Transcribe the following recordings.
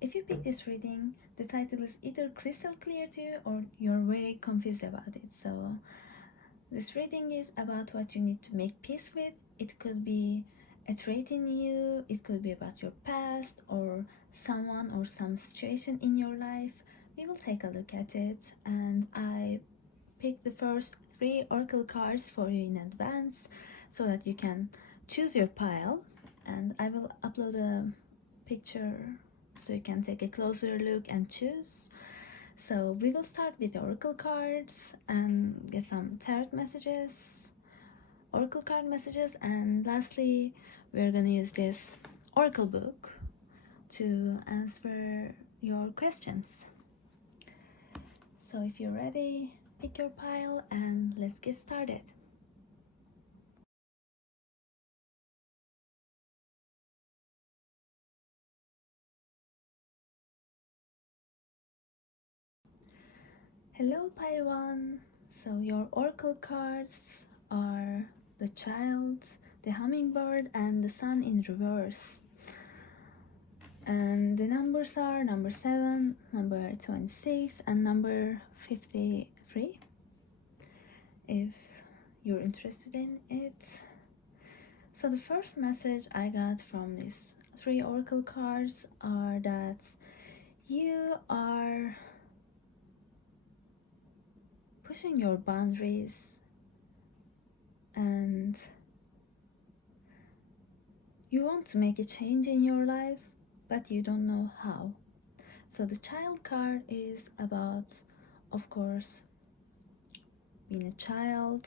If you pick this reading, the title is either crystal clear to you or you're very confused about it. So this reading is about what you need to make peace with. It could be a trait in you, it could be about your past or someone or some situation in your life. We will take a look at it, and I picked the first 3 oracle cards for you in advance so that you can choose your pile, and I will upload a picture so you can take a closer look and choose. So we will start with the oracle cards and get some tarot messages, oracle card messages, and lastly we're gonna use this oracle book to answer your questions. So if you're ready, pick your pile and let's get started. Hello pile 1. So your oracle cards are the child, the hummingbird, and the sun in reverse. And the numbers are number 7, number 26, and number 53. If you're interested in it. So the first message I got from these 3 oracle cards are that you are pushing your boundaries and you want to make a change in your life, but you don't know how. So the child card is about, of course, being a child,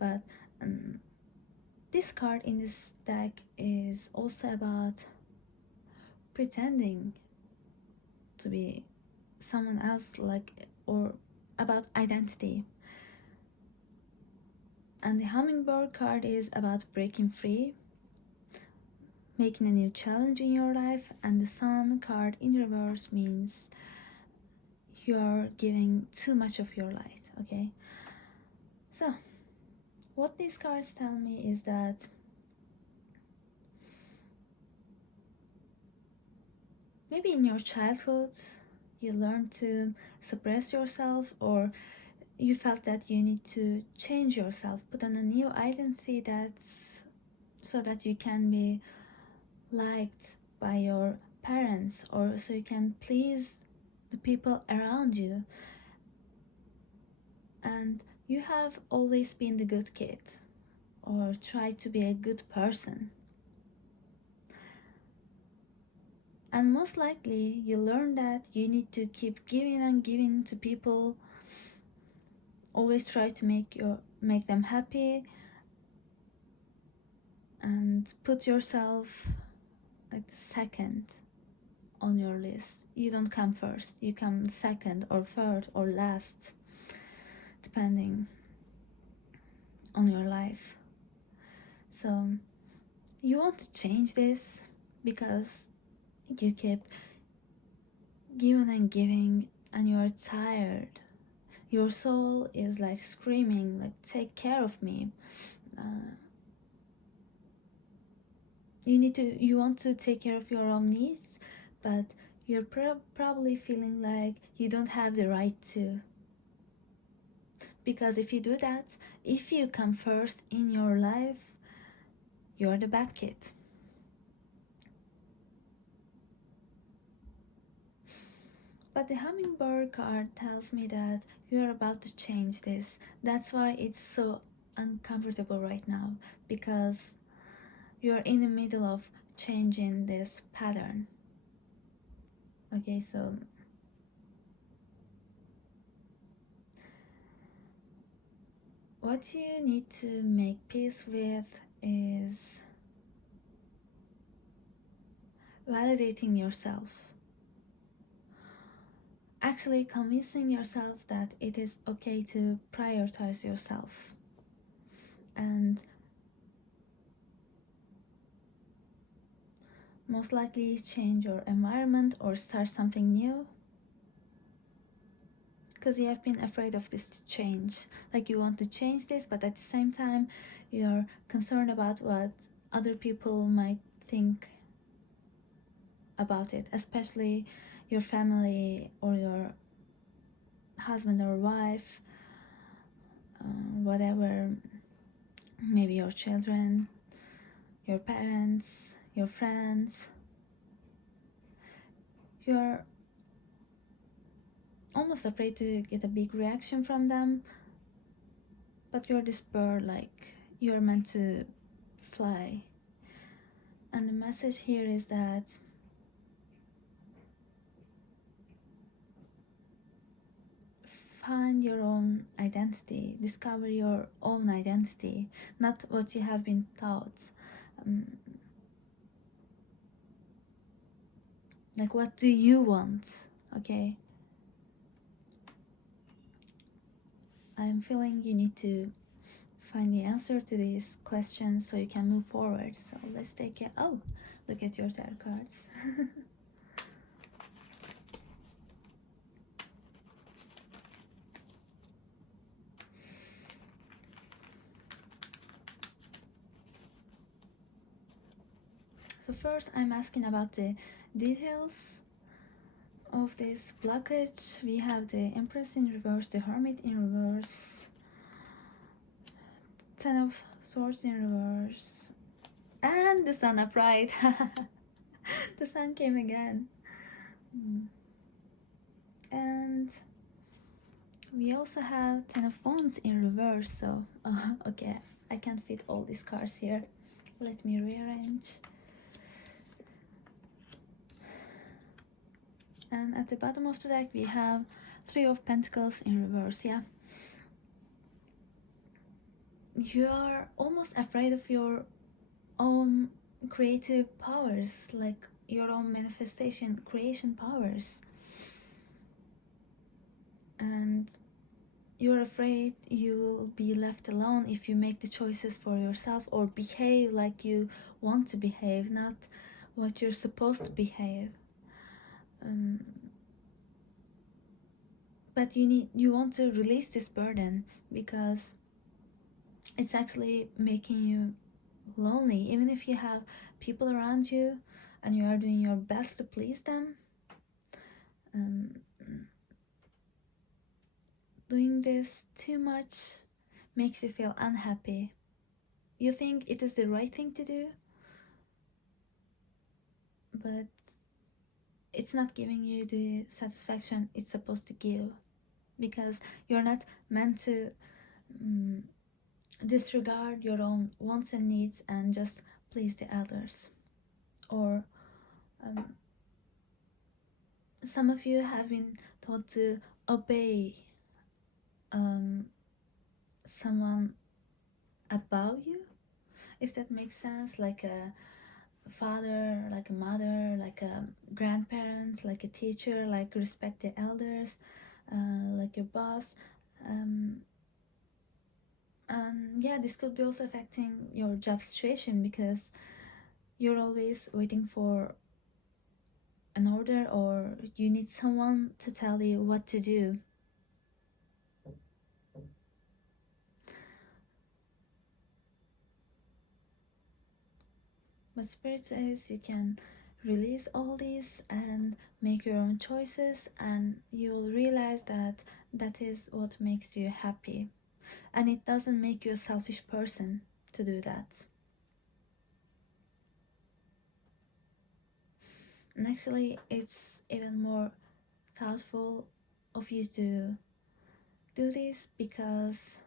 but this card in this deck is also about pretending to be someone else, like, or about identity. And the hummingbird card is about breaking free, making a new challenge in your life, and the sun card in reverse means you're giving too much of your light. Okay, so what these cards tell me is that maybe in your childhood you learned to suppress yourself, or you felt that you need to change yourself, put on a new identity that's so that you can be liked by your parents, or so you can please the people around you. And you have always been the good kid or tried to be a good person. And most likely you learn that you need to keep giving and giving to people, always try to make them happy, and put yourself like second on your list. You don't come first, you come second or third or last, depending on your life. So you want to change this because you keep giving and giving and you're tired. Your soul is like screaming, like, take care of me. You want to take care of your own needs, but you're probably feeling like you don't have the right to. Because if you do that, if you come first in your life, you're the bad kid. But the hummingbird card tells me that you're about to change this. That's why it's so uncomfortable right now, because you're in the middle of changing this pattern. Okay, so what you need to make peace with is validating yourself. Actually convincing yourself that it is okay to prioritize yourself. And most likely change your environment or start something new. Because you have been afraid of this change. Like you want to change this, but at the same time you're concerned about what other people might think. about it, especially your family or your husband or wife, whatever, maybe your children, your parents, your friends. You're almost afraid to get a big reaction from them, but you're this bird, like you're meant to fly. And the message here is that find your own identity, discover your own identity, not what you have been taught. Like, what do you want? Okay, I'm feeling you need to find the answer to these questions so you can move forward. So let's take it. Oh, look at your tarot cards. So first I'm asking about the details of this blockage. We have the Empress in reverse, the Hermit in reverse, Ten of Swords in reverse, and the Sun upright. The Sun came again. And we also have Ten of Wands in reverse. So okay, I can't fit all these cards here. Let me rearrange. And at the bottom of the deck we have Three of Pentacles in reverse. Yeah, you are almost afraid of your own creative powers, like your own manifestation, creation powers. And you're afraid you will be left alone if you make the choices for yourself or behave like you want to behave, not what you're supposed to behave. But you want to release this burden because it's actually making you lonely. Even if you have people around you and you are doing your best to please them, doing this too much makes you feel unhappy. You think it is the right thing to do, but it's not giving you the satisfaction it's supposed to give, because you're not meant to disregard your own wants and needs and just please the others. Or some of you have been taught to obey someone above you, if that makes sense, like a father, like a mother, like a grandparent, like a teacher, like respect the elders, like your boss. And yeah, this could be also affecting your job situation because you're always waiting for an order or you need someone to tell you what to do. But Spirit says you can release all these and make your own choices, and you'll realize that that is what makes you happy. And it doesn't make you a selfish person to do that. And actually, it's even more thoughtful of you to do this, because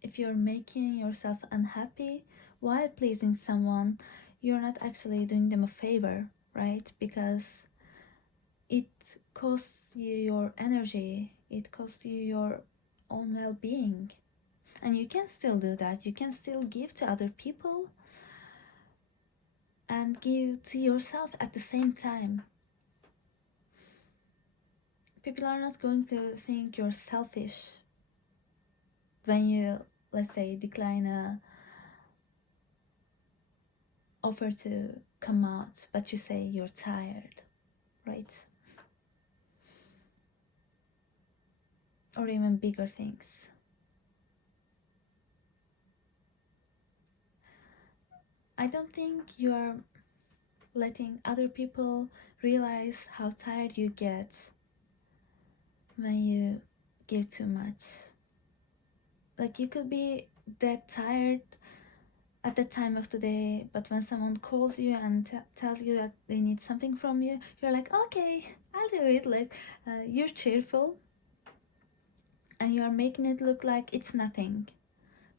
if you're making yourself unhappy while pleasing someone, you're not actually doing them a favor, right? Because it costs you your energy, it costs you your own well-being. And you can still do that. You can still give to other people and give to yourself at the same time. People are not going to think you're selfish when you, let's say, decline a offer to come out, but you say you're tired, right? Or even bigger things. I don't think you are letting other people realize how tired you get when you give too much. Like, you could be that tired at that time of the day, but when someone calls you and tells you that they need something from you, you're like, okay, I'll do it. Like, you're cheerful and you're making it look like it's nothing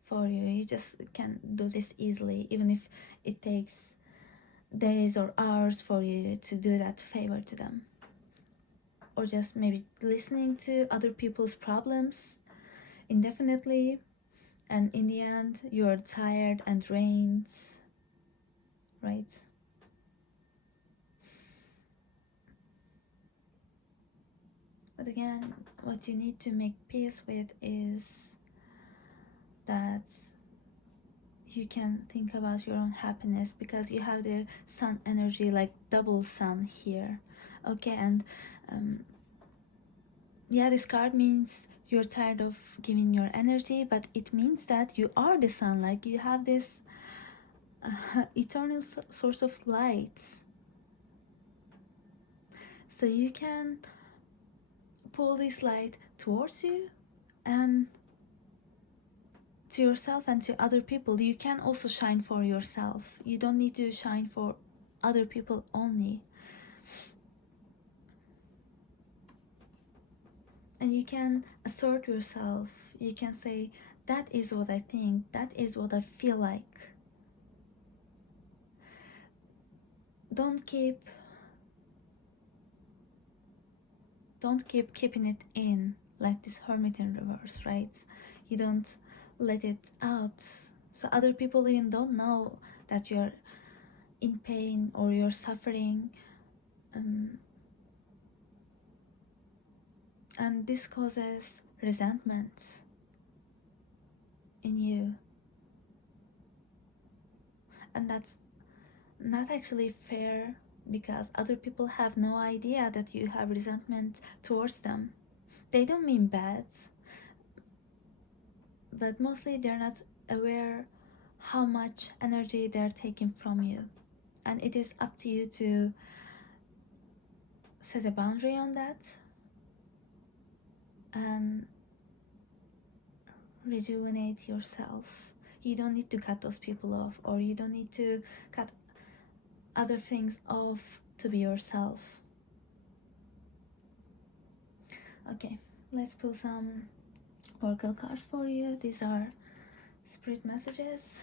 for you. You just can do this easily, even if it takes days or hours for you to do that favor to them. Or just maybe listening to other people's problems indefinitely, and in the end you're tired and drained, right? But again, what you need to make peace with is that you can think about your own happiness, because you have the sun energy, like double sun here. Okay, and yeah, this card means you're tired of giving your energy, but it means that you are the sun. Like, you have this eternal source of light, so you can pull this light towards you and to yourself and to other people. You can also shine for yourself. You don't need to shine for other people only. And you can assert yourself. You can say, that is what I think, that is what I feel like. Don't keep keeping it in, like this hermit in reverse, right? You don't let it out, so other people even don't know that you're in pain or you're suffering, and this causes resentment in you, and that's not actually fair, because other people have no idea that you have resentment towards them. They don't mean bad, but mostly they're not aware how much energy they're taking from you, and it is up to you to set a boundary on that and rejuvenate yourself. You don't need to cut those people off, or you don't need to cut other things off to be yourself. Okay, let's pull some oracle cards for you. These are spirit messages.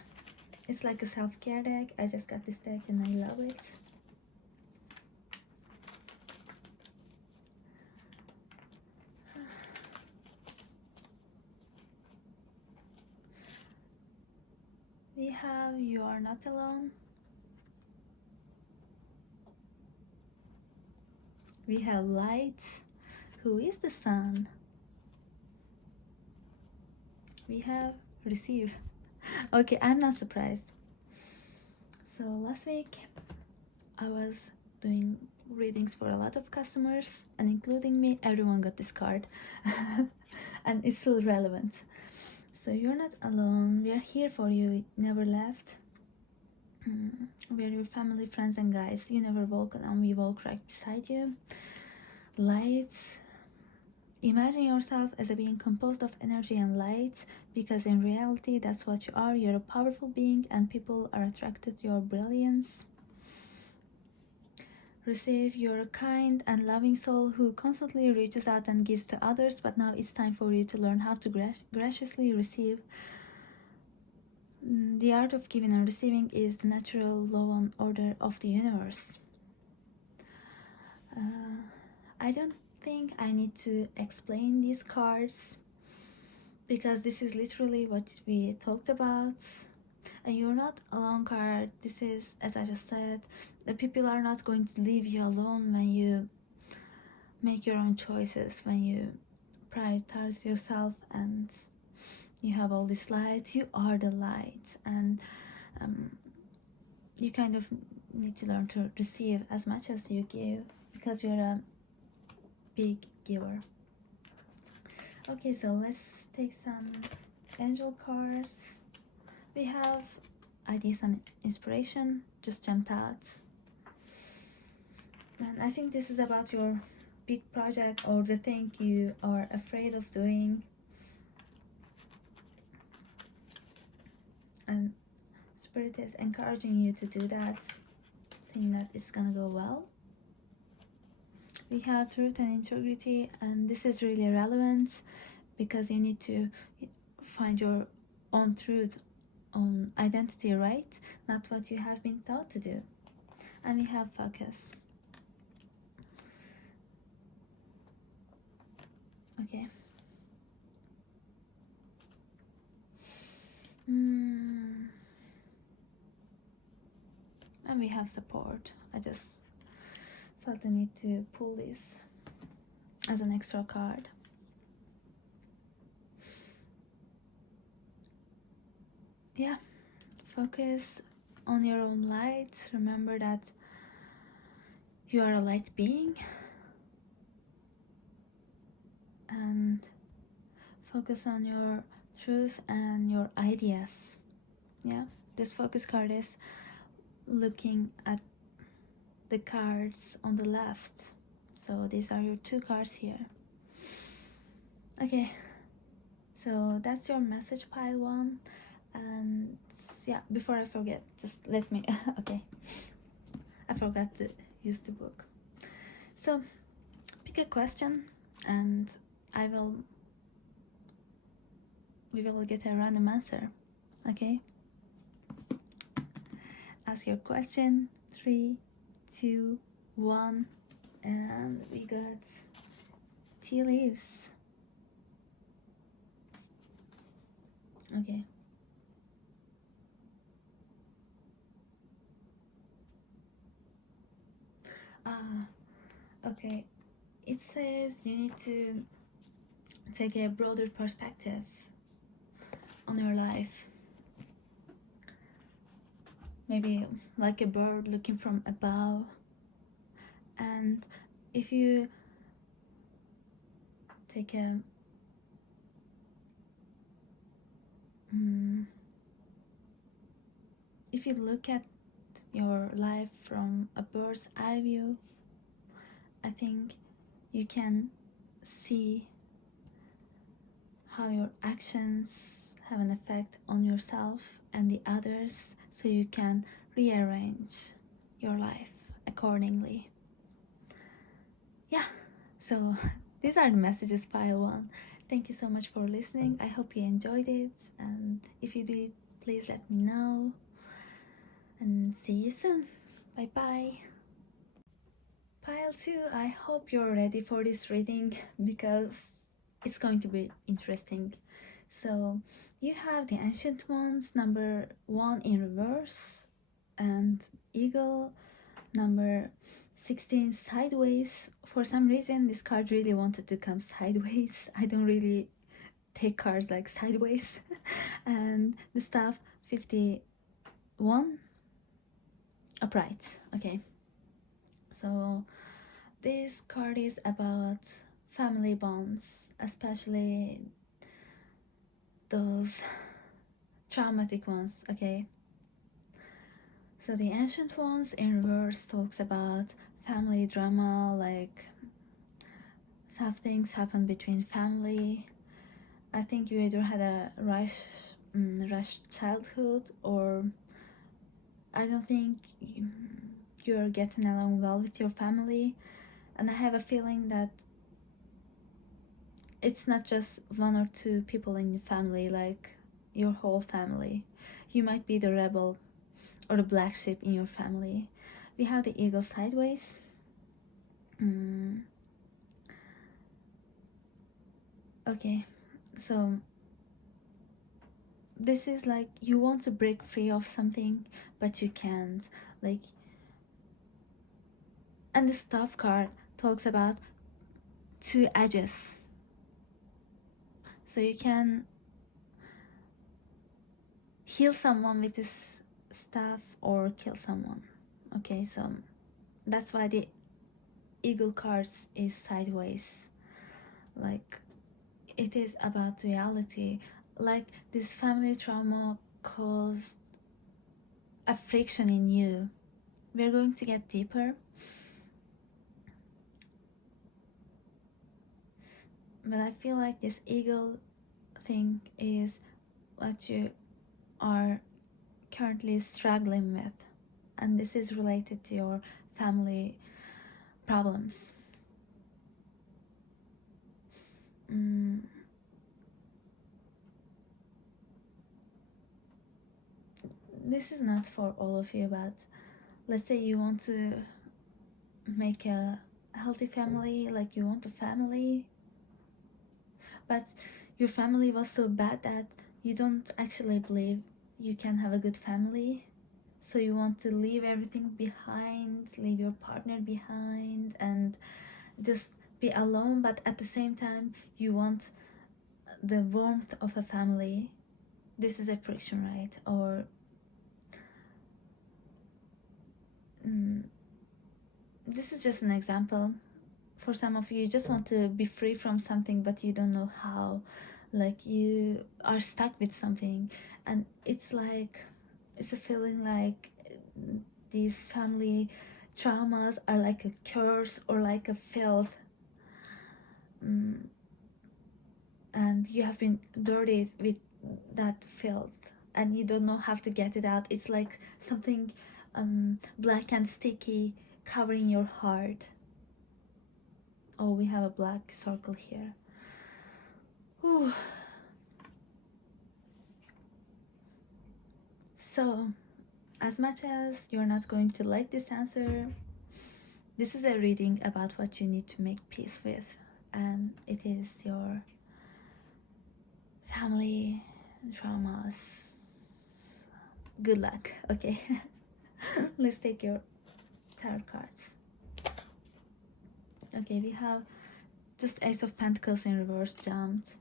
It's like a self-care deck. I just got this deck and I love it. We have You Are Not Alone. We have Light. Who is the Sun? We have Receive. Okay, I'm not surprised. So last week I was doing readings for a lot of customers, and including me, everyone got this card. And it's still relevant. So you're not alone. We are here for you. Never left. We are your family, friends, and guides. You never walk alone. We walk right beside you. Lights. Imagine yourself as a being composed of energy and light, because in reality that's what you are. You're a powerful being and people are attracted to your brilliance. Receive. You're a kind and loving soul who constantly reaches out and gives to others, but now it's time for you to learn how to graciously receive. The art of giving and receiving is the natural law and order of the universe. I don't think I need to explain these cards, because this is literally what we talked about. And You're Not Alone card, this is, as I just said, the people are not going to leave you alone when you make your own choices, when you prioritize yourself and you have all this light. You are the light, and you kind of need to learn to receive as much as you give, because you're a big giver. Okay, so let's take some angel cards. We have Ideas and Inspiration, just jumped out. And I think this is about your big project or the thing you are afraid of doing, and Spirit is encouraging you to do that, saying that it's gonna go well. We have truth and integrity, and this is really relevant because you need to find your own truth, own identity, right? Not what you have been taught to do. And we have focus. Okay. And we have support. I just felt the need to pull this as an extra card. Yeah, focus on your own light. Remember that you are a light being, and focus on your truth and your ideas. Yeah, this focus card is looking at the cards on the left. So these are your 2 cards here. Okay, so that's your message pile 1. And yeah, before I forget, just let me okay, I forgot to use the book. So pick a question and we will get a random answer. Okay, ask your question. 3, 2, 1, and we got tea leaves. Okay. Okay. It says you need to take a broader perspective on your life. Maybe like a bird looking from above. And if you take a if you look at your life from a bird's eye view, I think you can see how your actions have an effect on yourself and the others, so you can rearrange your life accordingly. Yeah, so these are the messages pile 1. Thank you so much for listening. I hope you enjoyed it, and if you did, please let me know, and see you soon. Bye bye. Pile 2, I hope you're ready for this reading because it's going to be interesting. So you have the Ancient Ones, number 1 in reverse, and Eagle, number 16 sideways. For some reason this card really wanted to come sideways. I don't really take cards like sideways. And the Staff, 51 upright. Okay, so this card is about family bonds, especially those traumatic ones. Okay, so the Ancient Ones in reverse talks about family drama, like tough things happen between family. I think you either had a rush childhood, or I don't think you're getting along well with your family. And I have a feeling that it's not just 1 or 2 people in your family, like your whole family. You might be the rebel or the black sheep in your family. We have the Eagle sideways. Okay, so this is like you want to break free of something, but you can't. Like, and the Staff card talks about 2 edges. So you can heal someone with this staff or kill someone. Okay, so that's why the Eagle cards is sideways. Like, it is about reality. Like, this family trauma caused a friction in you. We're going to get deeper, but I feel like this ego thing is what you are currently struggling with, and this is related to your family problems. This is not for all of you, but let's say you want to make a healthy family, like you want a family, but your family was so bad that you don't actually believe you can have a good family. So you want to leave everything behind, leave your partner behind, and just be alone, but at the same time you want the warmth of a family. This is a friction, right? Or this is just an example. For some of you, you just want to be free from something, but you don't know how. Like you are stuck with something, and it's like, it's a feeling like these family traumas are like a curse or like a filth, and you have been dirty with that filth and you don't know how to get it out. It's like something black and sticky covering your heart. Oh, we have a black circle here. Whew. So, as much as you're not going to like this answer, this is a reading about what you need to make peace with, and it is your family traumas. Good luck, okay? Let's take your tarot cards. Okay, we have just Ace of Pentacles in reverse jumped.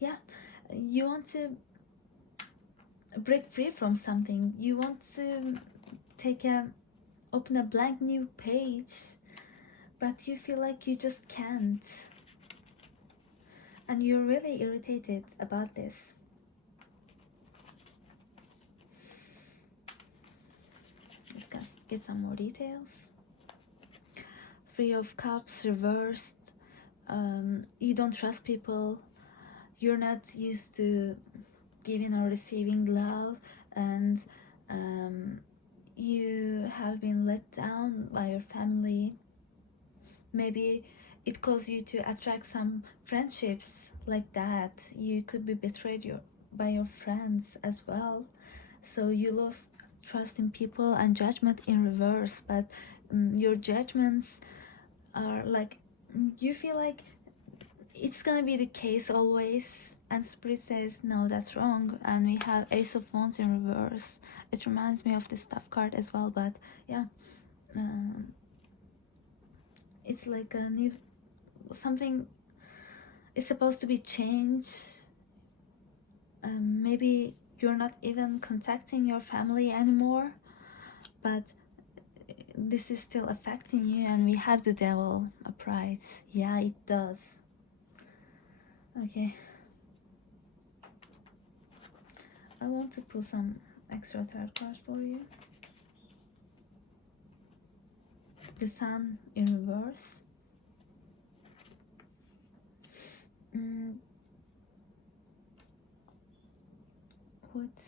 Yeah, you want to break free from something. You want to open a blank new page, but you feel like you just can't. And you're really irritated about this. Let's get some more details. Three of Cups reversed. You don't trust people. You're not used to giving or receiving love, and you have been let down by your family. Maybe it caused you to attract some friendships like that. You could be betrayed by your friends as well. So you lost trust in people and judgment in reverse, but your judgments are like, you feel like it's gonna be the case always, and Spirit says no, that's wrong. And we have Ace of Wands in reverse. It reminds me of the Staff card as well, but yeah, it's like a new something is supposed to be changed. Maybe you're not even contacting your family anymore, but this is still affecting you. And we have the Devil upright. Yeah, it does. Okay, I want to pull some extra tarot cards for you. The Sun in reverse. What?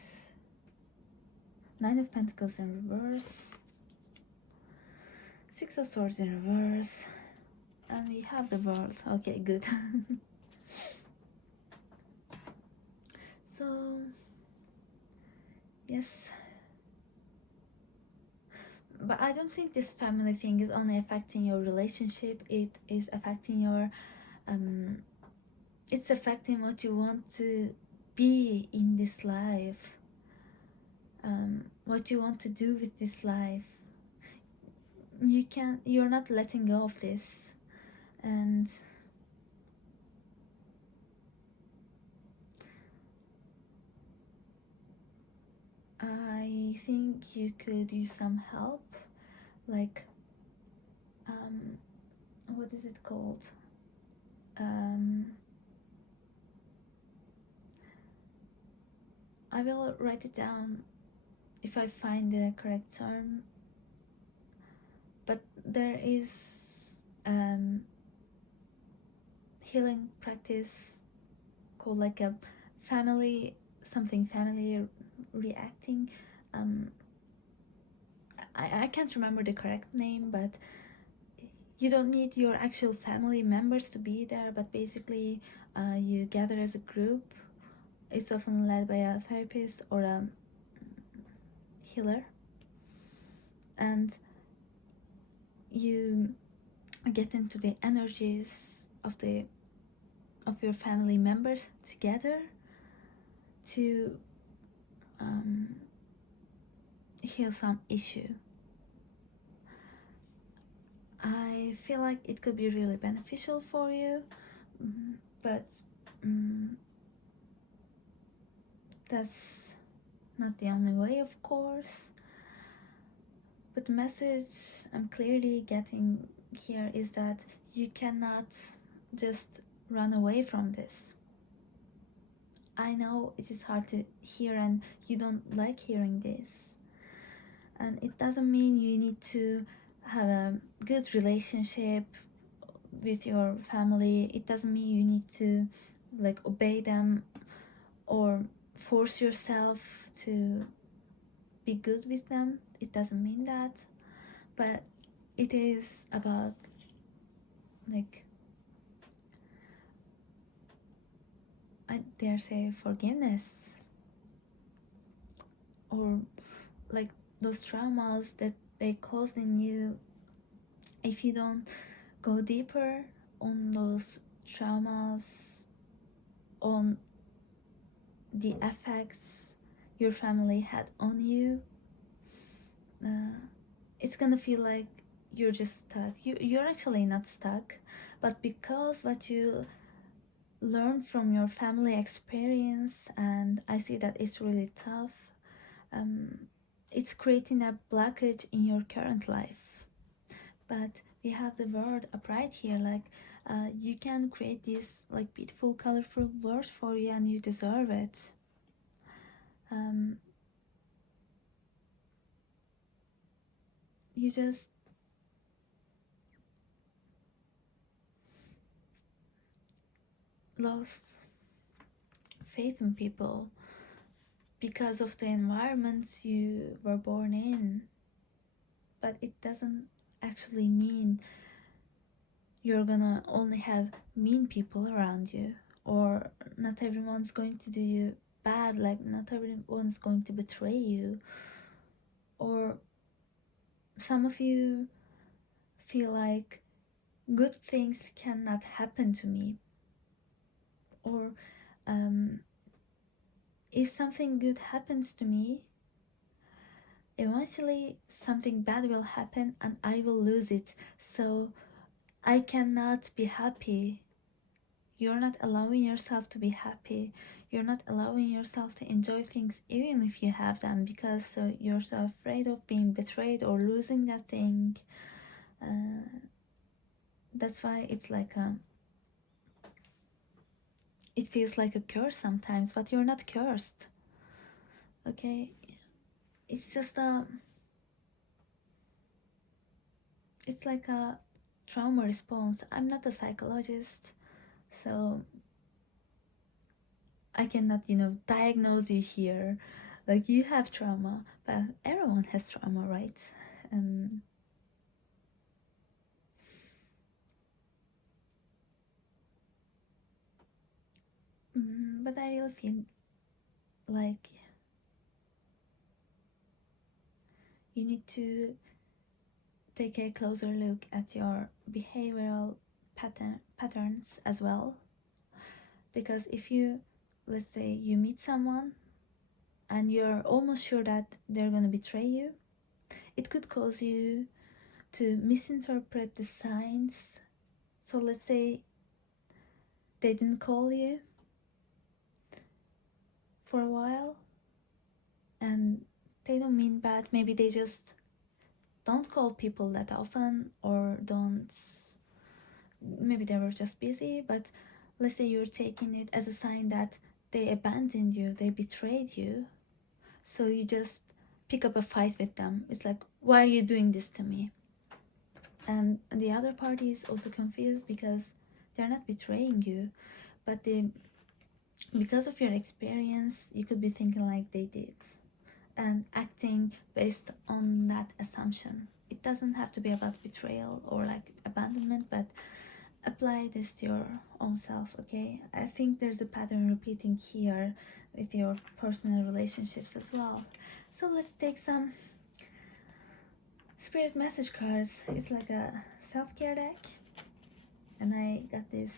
Nine of Pentacles in reverse. Six of Swords in reverse. And we have the World. Okay, good. So, yes. But I don't think this family thing is only affecting your relationship. It is affecting your... it's affecting what you want to be in this life. What you want to do with this life. You're not letting go of this. And I think you could use some help, like what is it called? I will write it down if I find the correct term, but there is healing practice called like a family reacting. I can't remember the correct name, but you don't need your actual family members to be there, but basically you gather as a group. It's often led by a therapist or a healer, and you get into the energies of your family members together to heal some issue. I feel like it could be really beneficial for you, but that's not the only way, of course. But the message I'm clearly getting here is that you cannot just run away from this. I know it is hard to hear and you don't like hearing this. And it doesn't mean you need to have a good relationship with your family. It doesn't mean you need to like obey them or force yourself to be good with them. It doesn't mean that, but it is about like, I dare say, forgiveness, or like those traumas that they caused in you. If you don't go deeper on those traumas, on the effects your family had on you, it's gonna feel like you're just stuck. You're actually not stuck, but because what you learned from your family experience, and I see that it's really tough, it's creating a blockage in your current life. But we have the word upright here, like you can create this like beautiful colorful world for you, and you deserve it. You just lost faith in people because of the environments you were born in, but it doesn't actually mean you're gonna only have mean people around you, or not everyone's going to do you bad, like not everyone's going to betray you, or some of you feel like good things cannot happen to me, or if something good happens to me, eventually something bad will happen and I will lose it, so I cannot be happy. You're not allowing yourself to be happy. You're not allowing yourself to enjoy things even if you have them, because you're so afraid of being betrayed or losing that thing. That's why it's like it feels like a curse sometimes, but you're not cursed. Okay? It's just it's like a trauma response. I'm not a psychologist, so I cannot, diagnose you here. Like, you have trauma, but everyone has trauma, right? But I really feel like you need to take a closer look at your behavioral patterns as well. Because if you, let's say, you meet someone and you're almost sure that they're gonna betray you, it could cause you to misinterpret the signs. So let's say they didn't call you for a while, and they don't mean bad. Maybe they just don't call people that often, or maybe they were just busy. But let's say you're taking it as a sign that they abandoned you, they betrayed you, so you just pick up a fight with them. It's like, why are you doing this to me? And the other party is also confused because they're not betraying you, but because of your experience, you could be thinking like they did and acting based on that assumption. It doesn't have to be about betrayal or like abandonment, but apply this to your own self, okay? I think there's a pattern repeating here with your personal relationships as well. So let's take some spirit message cards. It's like a self-care deck, and I got this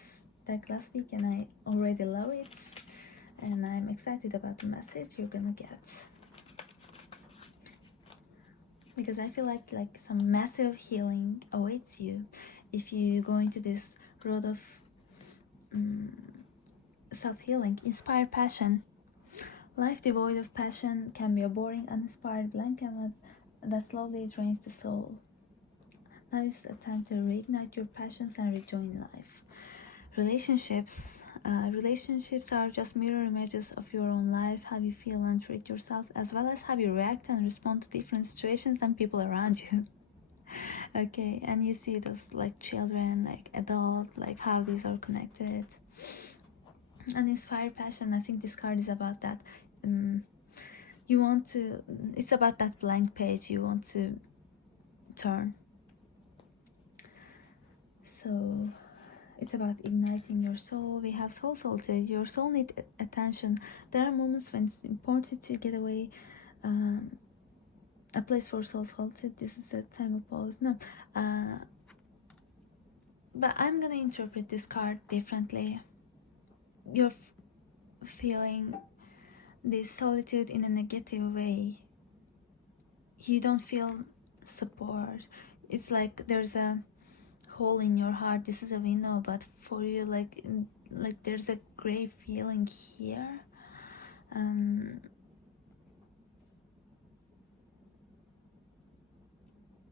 deck last week and I already love it, and I'm excited about the message you're gonna get, because I feel like some massive healing awaits you if you go into this road of self-healing. Inspire passion. Life devoid of passion can be a boring, uninspired blank canvas that slowly drains the soul. Now is a time to reignite your passions and rejoin life. Relationships. Relationships are just mirror images of your own life, how you feel and treat yourself, as well as how you react and respond to different situations and people around you. Okay, and you see those like children, like adult, like how these are connected. And inspire passion, I think this card is about that. You want to, it's about that blank page you want to turn. So it's about igniting your soul. We have soul solitude. Your soul needs attention. There are moments when it's important to get away. A place for soul solitude. This is a time of pause. No, but I'm gonna interpret this card differently. You're feeling this solitude in a negative way. You don't feel support. It's like there's a hole in your heart. This is a window, but for you, like there's a gray feeling here.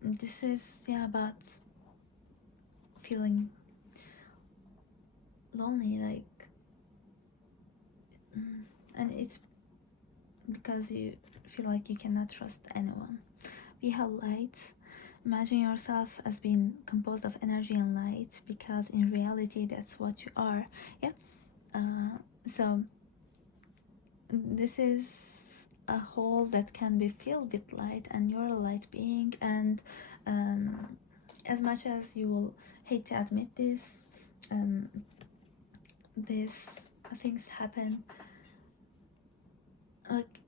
This is about feeling lonely, like, and it's because you feel like you cannot trust anyone. We have lights. Imagine yourself as being composed of energy and light, because in reality that's what you are. Yeah. So this is a hole that can be filled with light, and you're a light being. And as much as you will hate to admit this, these things happen. Like,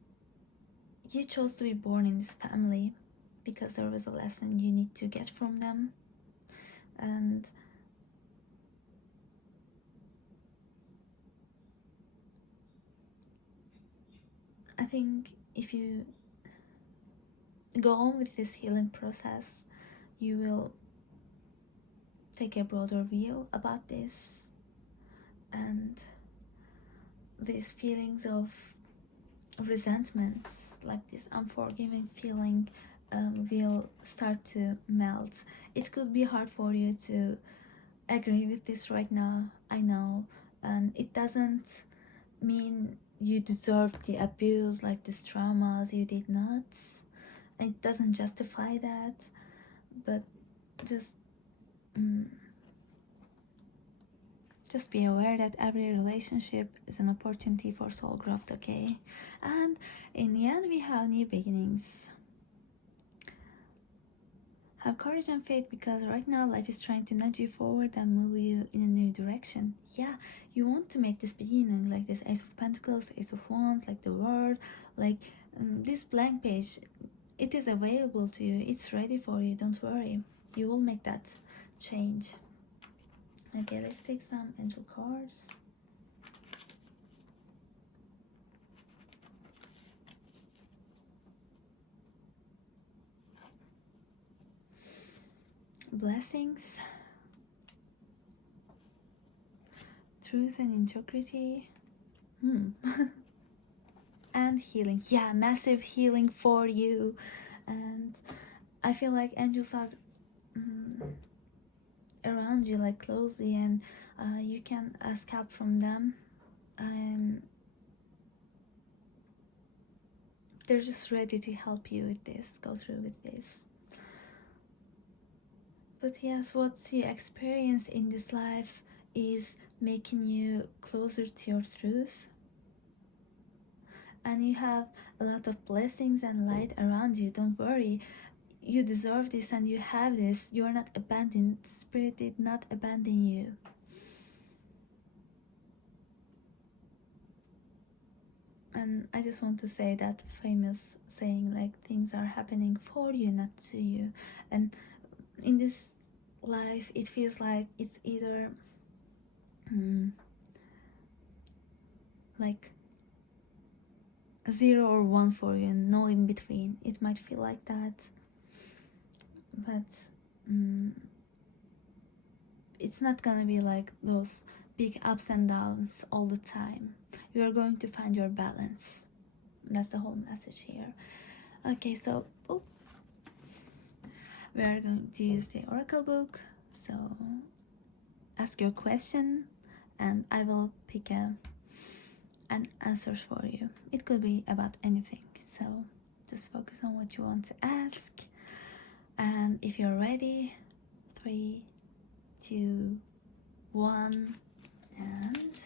you chose to be born in this family because there was a lesson you need to get from them. And I think if you go on with this healing process, you will take a broader view about this, and these feelings of resentment, like this unforgiving feeling, will start to melt. It could be hard for you to agree with this right now, I know, and it doesn't mean you deserve the abuse, like these traumas. You did not. It doesn't justify that, but just be aware that every relationship is an opportunity for soul growth, okay? And in the end, we have new beginnings. Have courage and faith, because right now life is trying to nudge you forward and move you in a new direction. Yeah, you want to make this beginning, like this Ace of Pentacles, Ace of Wands, like the World, like this blank page. It is available to you. It's ready for you. Don't worry. You will make that change. Okay, let's take some angel cards. Blessings, truth and integrity, and healing. Yeah, massive healing for you. And I feel like angels are around you, like closely, and you can ask help from them. They're just ready to help you with this, go through with this. But yes, what you experience in this life is making you closer to your truth, and you have a lot of blessings and light around you. Don't worry, you deserve this and you have this. You are not abandoned. Spirit did not abandon you. And I just want to say that famous saying, like, things are happening for you, not to you. And in this life, it feels like it's either like 0 or 1 for you, and no in between. It might feel like that, but it's not gonna be like those big ups and downs all the time. You are going to find your balance. That's the whole message here. Okay, so we are going to use the oracle book. So ask your question and I will pick an answer for you. It could be about anything, so just focus on what you want to ask. And if you're ready, 3, 2, 1, and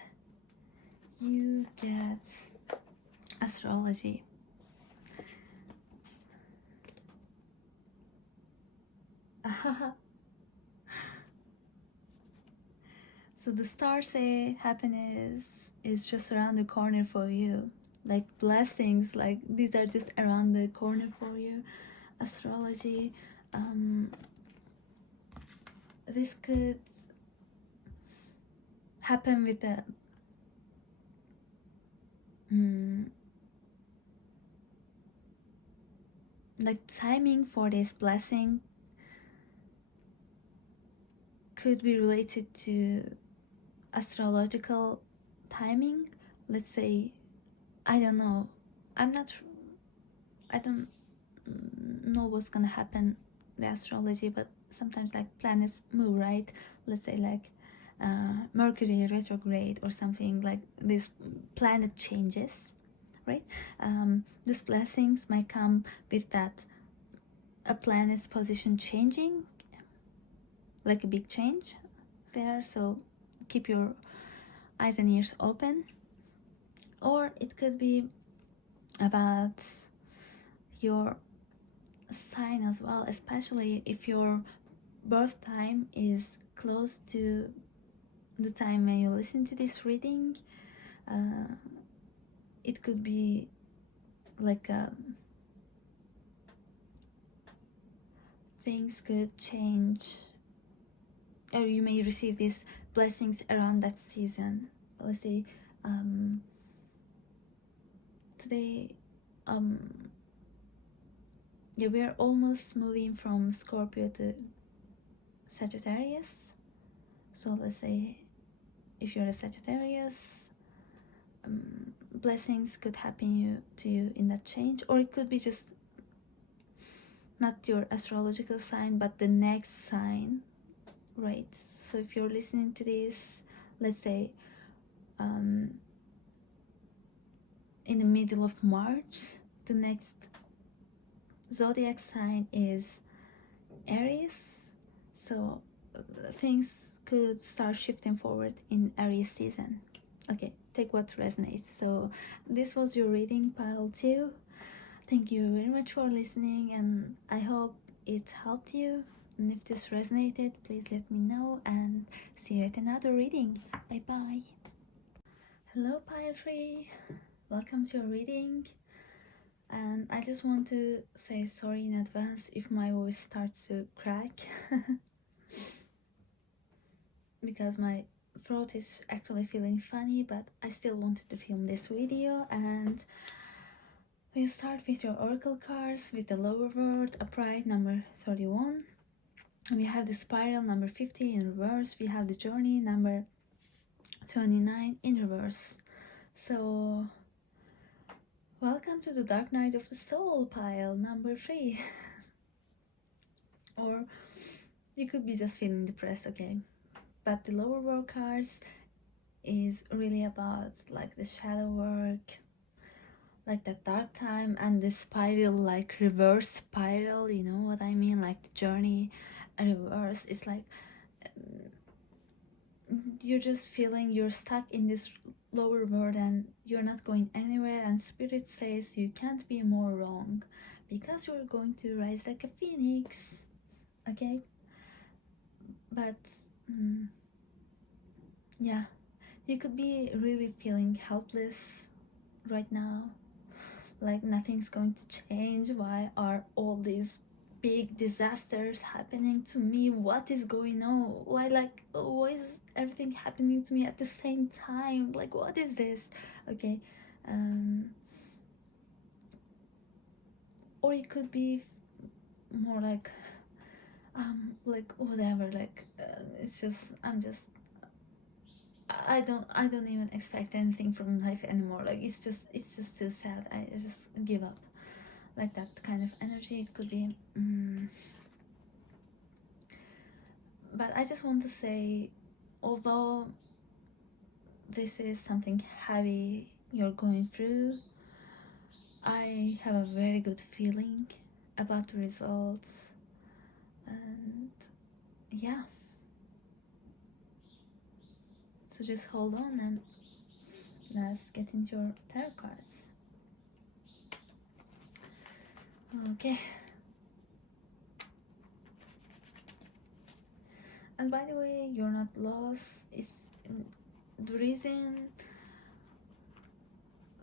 you get astrology. So the stars say happiness is just around the corner for you. Like blessings, like these are just around the corner for you. Astrology, this could happen with a like timing for this blessing could be related to astrological timing. Let's say, I don't know, I don't know what's gonna happen the astrology, but sometimes like planets move, right? Let's say like Mercury retrograde or something, like this planet changes, right? These blessings might come with that, a planet's position changing, like a big change there. So keep your eyes and ears open. Or it could be about your sign as well, especially if your birth time is close to the time when you listen to this reading. It could be like things could change, or you may receive these blessings around that season. Let's say today, yeah, we are almost moving from Scorpio to Sagittarius. So let's say if you're a Sagittarius, blessings could happen to you in that change, or it could be just not your astrological sign but the next sign, right? So if you're listening to this, let's say in the middle of March, the next zodiac sign is Aries. So things could start shifting forward in Aries season. Okay, take what resonates. So this was your reading, pile 2. Thank you very much for listening, and I hope it helped you. And if this resonated, please let me know, and see you at another reading. Bye bye. Hello, pile 3. Welcome to your reading. And I just want to say sorry in advance if my voice starts to crack because my throat is actually feeling funny, but I still wanted to film this video. And we'll start with your oracle cards with the lower world, upright, number 31. We have the spiral, number 50 in reverse. We have the journey, number 29 in reverse. So welcome to the dark night of the soul, pile number 3. Or you could be just feeling depressed, okay? But the lower world cards is really about like the shadow work, like that dark time, and the spiral, like reverse spiral, you know what I mean? Like the journey, a reverse. It's like you're just feeling you're stuck in this lower world and you're not going anywhere, and spirit says you can't be more wrong because you're going to rise like a phoenix. Okay, but yeah, you could be really feeling helpless right now, like nothing's going to change. Why are all these big disasters happening to me? What is going on? Why is everything happening to me at the same time? Like, what is this? Okay, or it could be more like whatever, it's just I don't even expect anything from life anymore. Like, it's just too sad. I just give up, like that kind of energy. It could be but I just want to say, although this is something heavy you're going through, I have a very good feeling about the results. And yeah, so just hold on and let's get into your tarot cards. Okay. And by the way, you're not lost. It's the reason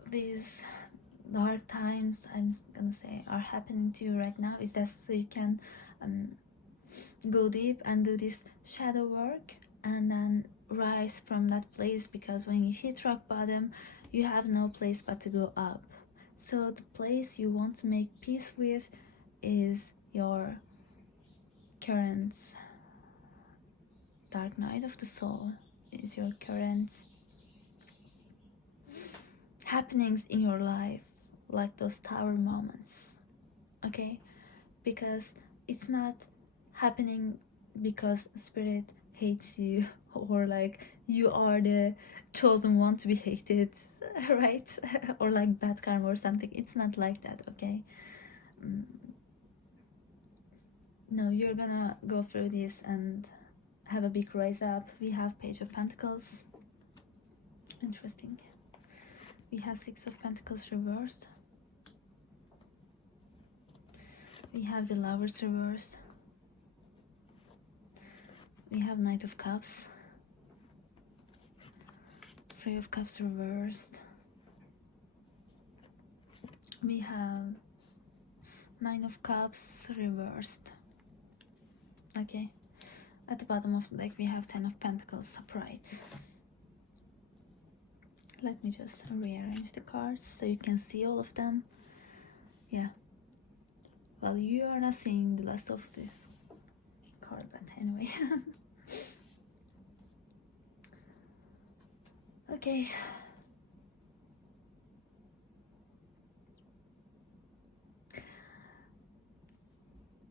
these dark times, I'm gonna say, are happening to you right now is that so you can go deep and do this shadow work and then rise from that place, because when you hit rock bottom you have no place but to go up. So the place you want to make peace with is your current dark night of the soul, is your current happenings in your life, like those tower moments. Okay, because it's not happening because spirit hates you or like you are the chosen one to be hated, right? Or like bad karma or something. It's not like that. Okay, no, you're gonna go through this and have a big rise up. We have Page of Pentacles. Interesting. We have Six of Pentacles reversed. We have the Lovers reversed. We have Knight of Cups. Three of Cups reversed. We have Nine of Cups reversed. Okay. At the bottom of the deck we have Ten of Pentacles upright. Let me just rearrange the cards so you can see all of them. Yeah. Well, you are not seeing the last of this card, but anyway. Okay.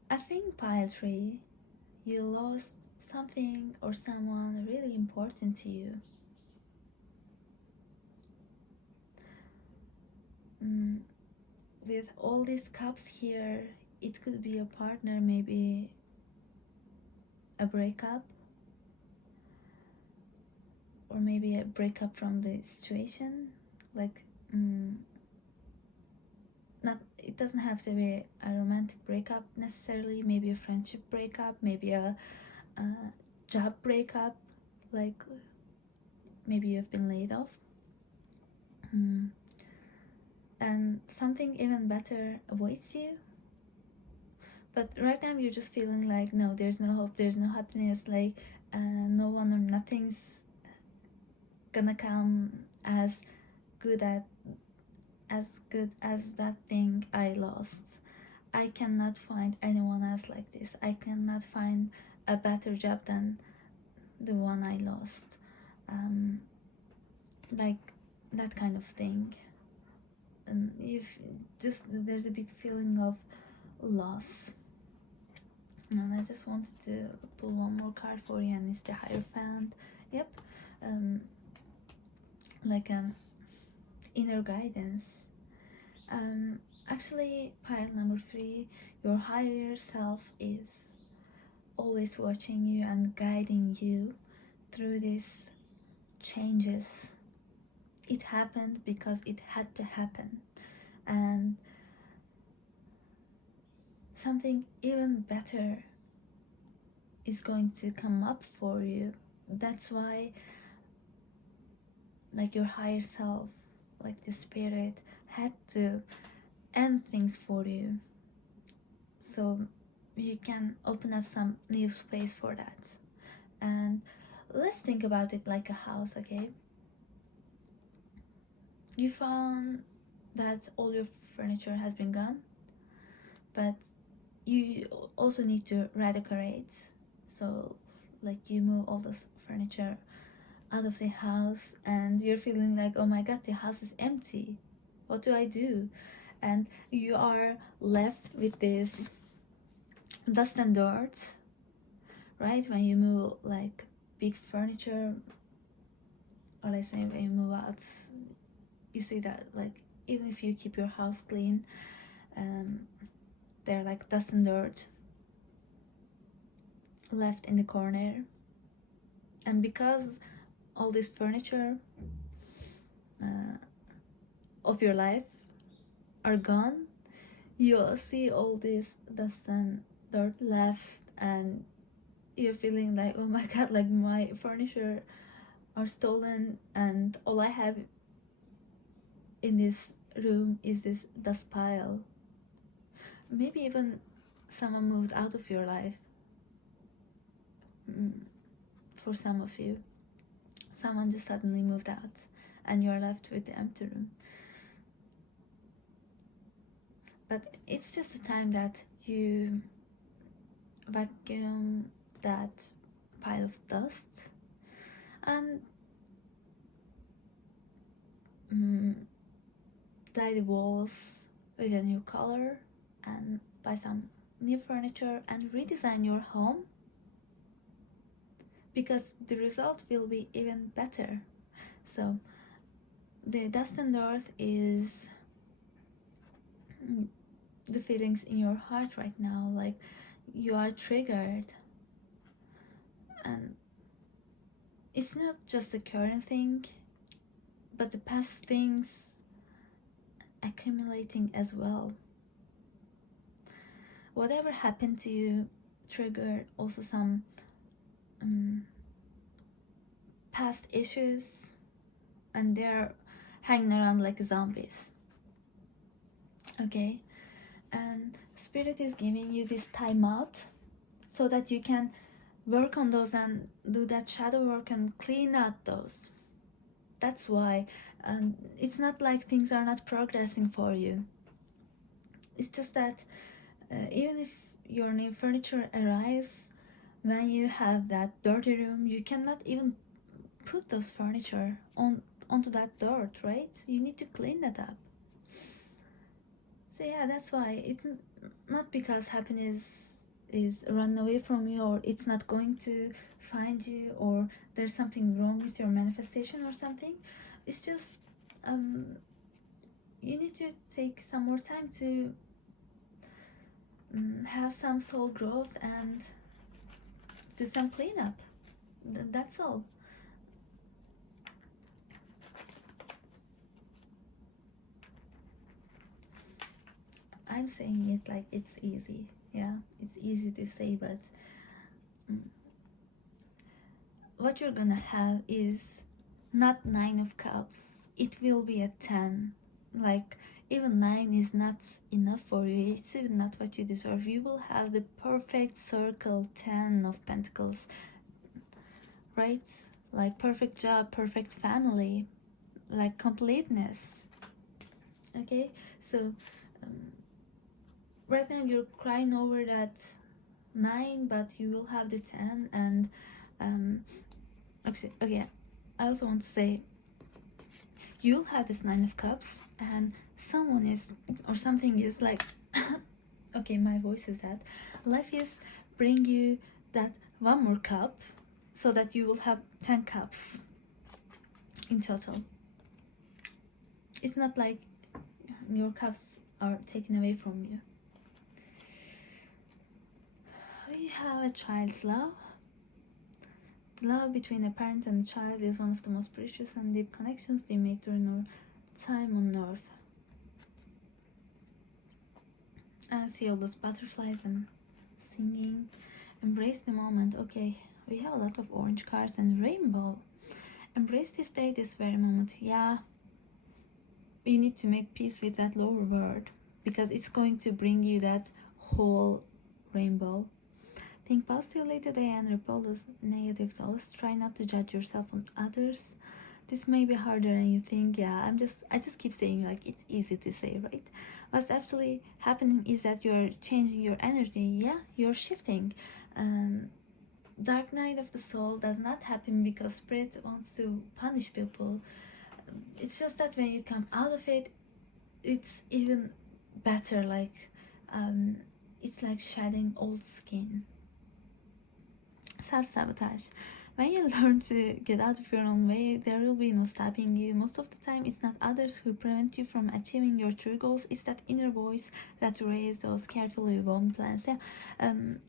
I think pile 3, you lost something or someone really important to you. With all these cups here, it could be a partner, maybe a breakup, or maybe a breakup from the situation. Like, not, it doesn't have to be a romantic breakup necessarily. Maybe a friendship breakup, maybe a job breakup, like maybe you've been laid off. And something even better awaits you. But right now you're just feeling like, no, there's no hope, there's no happiness, like no one or nothing's gonna come as good as that thing I lost. I cannot find anyone else like this. I cannot find a better job than the one I lost. Like that kind of thing. And if just there's a big feeling of loss. And I just wanted to pull one more card for you, and it's the Hierophant. Yep. Like inner guidance. Actually, pile number 3, your higher self is always watching you and guiding you through these changes. It happened because it had to happen, and something even better is going to come up for you. That's why, like, your higher self, like the spirit, had to end things for you, so you can open up some new space for that. And let's think about it like a house, okay? You found that all your furniture has been gone, but you also need to redecorate. So, like, you move all this furniture out of the house, and you're feeling like, oh my god, the house is empty. What do I do? And you are left with this dust and dirt, right? When you move like big furniture, or let's say when you move out, you see that, like, even if you keep your house clean, they're like dust and dirt left in the corner. And because all this furniture of your life are gone, you'll see all this dust and dirt left, and you're feeling like, oh my god, like my furniture are stolen, and all I have in this room is this dust pile. Maybe even someone moved out of your life. For some of you, someone just suddenly moved out, and you're left with the empty room. But it's just a time that you vacuum that pile of dust and dye the walls with a new color and buy some new furniture and redesign your home, because the result will be even better. So the dust and dirt is the feelings in your heart right now, like you are triggered, and it's not just the current thing, but the past things accumulating as well. Whatever happened to you triggered also some past issues, and they're hanging around like zombies. Okay, and spirit is giving you this time out so that you can work on those and do that shadow work and clean out those. That's why it's not like things are not progressing for you. It's just that even if your new furniture arrives, when you have that dirty room, you cannot even put those furniture onto that dirt, right? You need to clean that up. So yeah, that's why it's not because happiness is run away from you, or it's not going to find you, or there's something wrong with your manifestation or something. It's just you need to take some more time to have some soul growth and do some cleanup. That's all. I'm saying it like it's easy. Yeah, it's easy to say, but what you're gonna have is not 9 of cups. It will be a 10. Like, even 9 is not enough for you. It's even not what you deserve. You will have the perfect circle 10 of pentacles, right? Like perfect job, perfect family, like completeness. Okay, so right now you're crying over that 9, but you will have the 10. And okay, I also want to say, you'll have this 9 of cups, and someone is, or something is like okay, my voice is that life is bring you that 1 more cup, so that you will have 10 cups in total. It's not like your cups are taken away from you. You have a child's love. The love between a parent and a child is one of the most precious and deep connections we make during our time on earth. I see all those butterflies and singing. Embrace the moment. Okay, we have a lot of orange cards and rainbow. Embrace this day, this very moment. Yeah, you need to make peace with that lower world, because it's going to bring you that whole rainbow. Think positively today and repel those negative thoughts. Try not to judge yourself on others. This may be harder than you think. Yeah, I just keep saying, like, it's easy to say, right? What's actually happening is that you're changing your energy. Yeah, you're shifting. Dark night of the soul does not happen because spirit wants to punish people. It's just that when you come out of it, it's even better. Like, it's like shedding old skin. Self-sabotage. When you learn to get out of your own way, there will be no stopping you. Most of the time, it's not others who prevent you from achieving your true goals. It's that inner voice that raised those carefully woven plans. Yeah,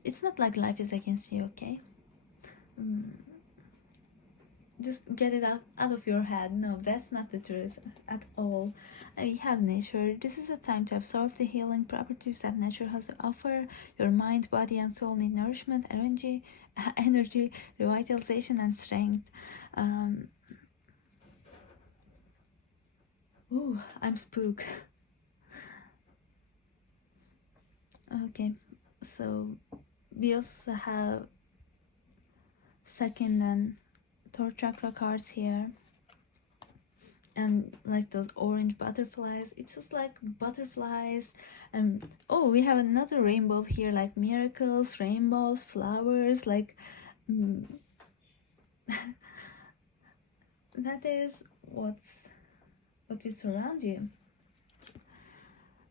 it's not like life is against you. Okay, just get it out of your head. No, that's not the truth at all. We have nature. This is a time to absorb the healing properties that nature has to offer. Your mind, body, and soul need nourishment, energy, revitalization, and strength. Ooh, I'm spooked. Okay, so we also have second and third chakra cards here, and like those orange butterflies, it's just like butterflies. And oh, we have another rainbow here, like miracles, rainbows, flowers, like that is what will surround you.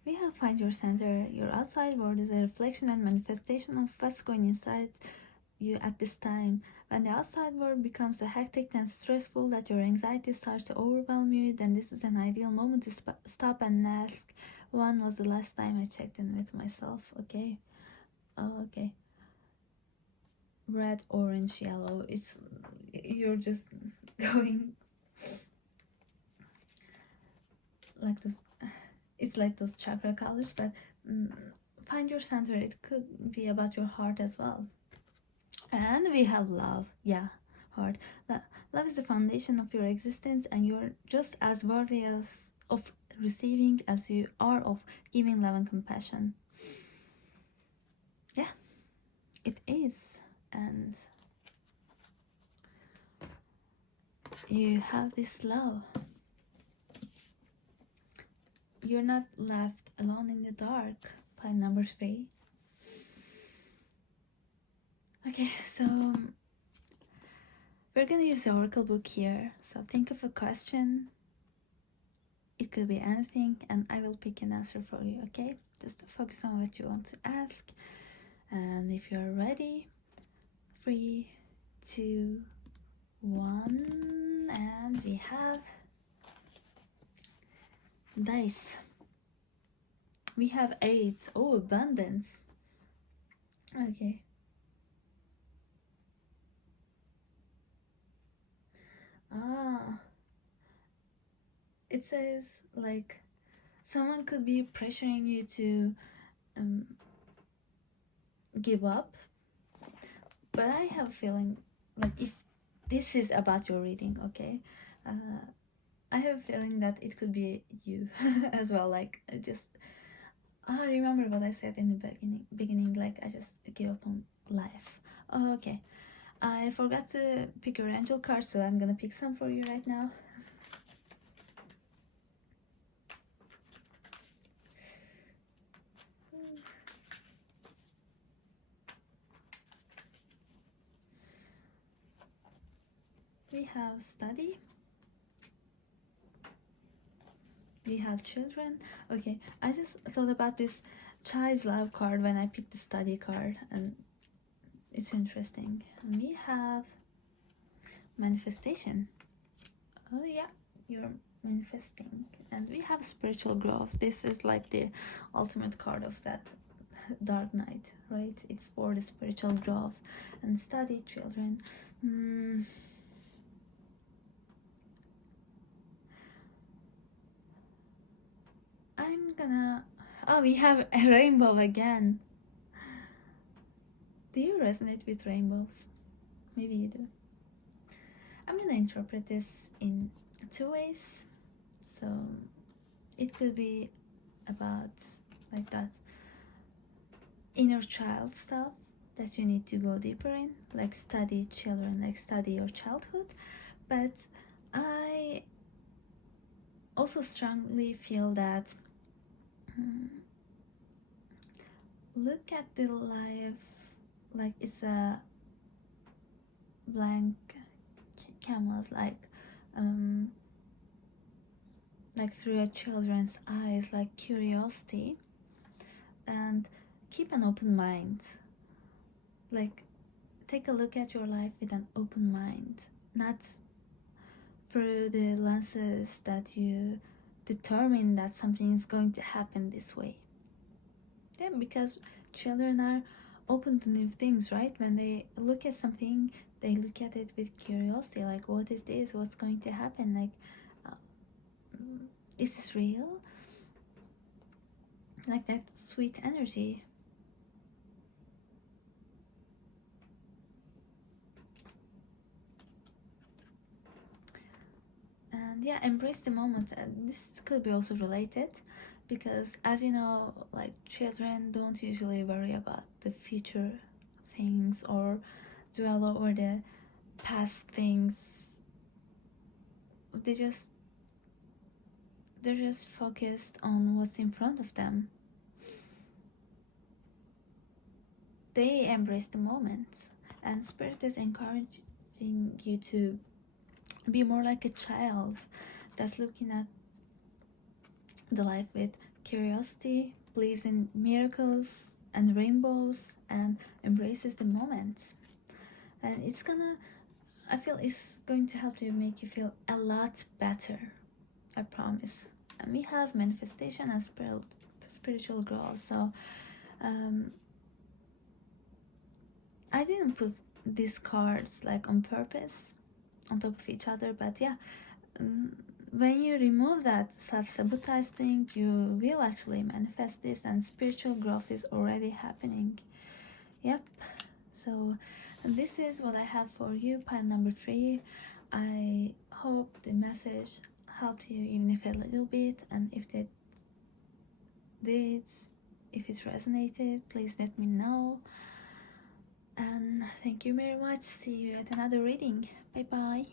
We have find your center. Your outside world is a reflection and manifestation of what's going inside you at this time. When the outside world becomes so hectic and stressful that your anxiety starts to overwhelm you, then this is an ideal moment to stop and ask, when was the last time I checked in with myself? Okay. Oh, okay. Red, orange, yellow. You're just going like this. It's like those chakra colors, but find your center. It could be about your heart as well. And we have love. Yeah, heart. Love is the foundation of your existence, and you're just as worthy of receiving as you are of giving love and compassion. Yeah, it is. And you have this love. You're not left alone in the dark. Pile number 3. Okay, so we're gonna use the oracle book here. So think of a question. It could be anything, and I will pick an answer for you. Okay, just focus on what you want to ask, and if you're ready, 3, 2, 1, and we have dice. We have 8. Oh, abundance. Okay. It says like someone could be pressuring you to give up, but I have a feeling like if this is about your reading, okay, I have a feeling that it could be you as well. Like just remember what I said in the beginning, like I just give up on life. Okay, I forgot to pick your angel card, so I'm gonna pick some for you right now. We have study. We have children. Okay, I just thought about this child's love card when I picked the study card, and it's interesting. And we have manifestation. Oh yeah, you're manifesting. And we have spiritual growth. This is like the ultimate card of that dark night, right? It's for the spiritual growth and study children. I'm gonna... Oh, we have a rainbow again. Do you resonate with rainbows? Maybe you do. I'm gonna interpret this in two ways. So it could be about like that inner child stuff that you need to go deeper in, like study children, like study your childhood. But I also strongly feel that look at the life like it's a blank canvas, like through a children's eyes, like curiosity, and keep an open mind. Like, take a look at your life with an open mind, not through the lenses that you determine that something is going to happen this way. Yeah, because children are open to new things, right? When they look at something, they look at it with curiosity, like, what is this? What's going to happen? Like, is this real? Like that sweet energy. And yeah, embrace the moment. And this could be also related because, as you know, like children don't usually worry about the future things or dwell over the past things. They're just focused on what's in front of them. They embrace the moment, and Spirit is encouraging you to be more like a child that's looking at the life with curiosity, believes in miracles and rainbows, and embraces the moment. And I feel it's going to help you, make you feel a lot better, I promise. And we have manifestation and spiritual growth. So I didn't put these cards like on purpose on top of each other, but yeah, when you remove that self-sabotage thing, you will actually manifest this, and spiritual growth is already happening. Yep. So this is what I have for you, pile number 3. I hope the message helped you, even if a little bit, and if it did, if it resonated, please let me know. And thank you very much. See you at another reading. Bye bye.